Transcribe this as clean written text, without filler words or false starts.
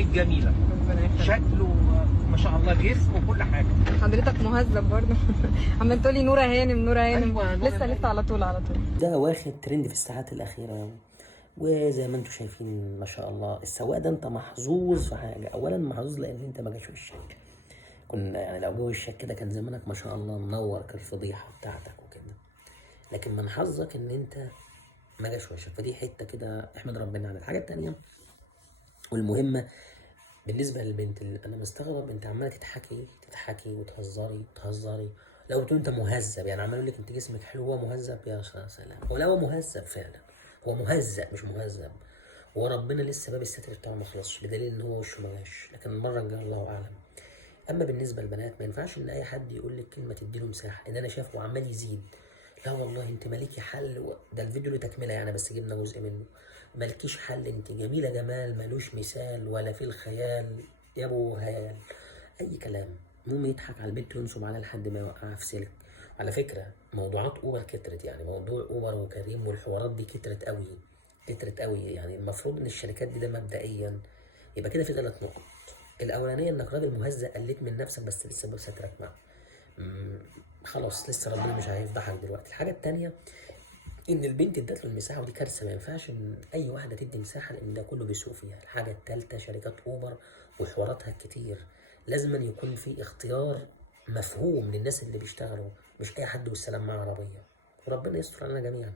عينك جميله، ربنا يخليك. شكله ما شاء الله، جسم وكل حاجه. حضرتك مهذب برضه. عمال تقولي نورة هانم نورة هانم. أيوة، نورة لسه هانم. على طول على طول. ده واخد ترند في الساعات الأخيرة، وزي ما انتم شايفين ما شاء الله السواق ده انت محظوظ في حاجة. أولا محظوظ لأن انت ما جاش وشك، كنا يعني لو جه وشك كده كان زمانك ما شاء الله منور كالفضيحة بتاعتك وكده، لكن من حظك ان انت ما جاش وشك، فدي حتة كده احمد ربنا على الحاجة التانية والمهمة. بالنسبة للبنت اللي أنا مستغرب، أنت عمالة تضحكي وتهزري. لو بتقول أنت مهذب، يعني عمال يقول لك أنت جسمك حلو، هو مهذب؟ يا سلام، ولا هو مهذب فعلا، هو مهزأ مش مهذب. وربنا لسه باب الستر بتاعه ما خلصش، بدليل إن هو وشه ما جاش، لكن المرة الجاية الله أعلم. أما بالنسبة للبنات ما ينفعش إن أي حد يقول لك كلمة تديله مساحة، إن أنا شايفه عمال يزيد. لا والله انت مالكي حل، ده الفيديو له تكمله يعني بس جبنا جزء منه. مالكيش حل، انت جميله جمال ملوش مثال ولا في الخيال يا ابو هيال، اي كلام. المهم يضحك على البنت وينصب عليها لحد ما يوقعها في سلك. على فكره موضوعات اوبر كترت، يعني موضوع اوبر وكريم والحوارات دي كترت قوي. يعني المفروض ان الشركات دي ده مبدئيا يبقى كده في 3 نقط. الاولانيه انك راجل مهزأ قلت من نفسك بس لسه بسترك معه، خلاص لسه ربنا مش هيفضحك دلوقتي. الحاجه الثانيه ان البنت ادت له المساحه، ودي كارثه، ما ينفعش ان اي واحده تدي مساحه لان ده كله بيسوق فيها. الحاجه الثالثه شركات اوبر وحواراتها الكتير، لازم أن يكون في اختيار مفهوم للناس اللي بيشتغلوا، مش اي حد والسلام مع عربيه. وربنا يستر علينا جميعا.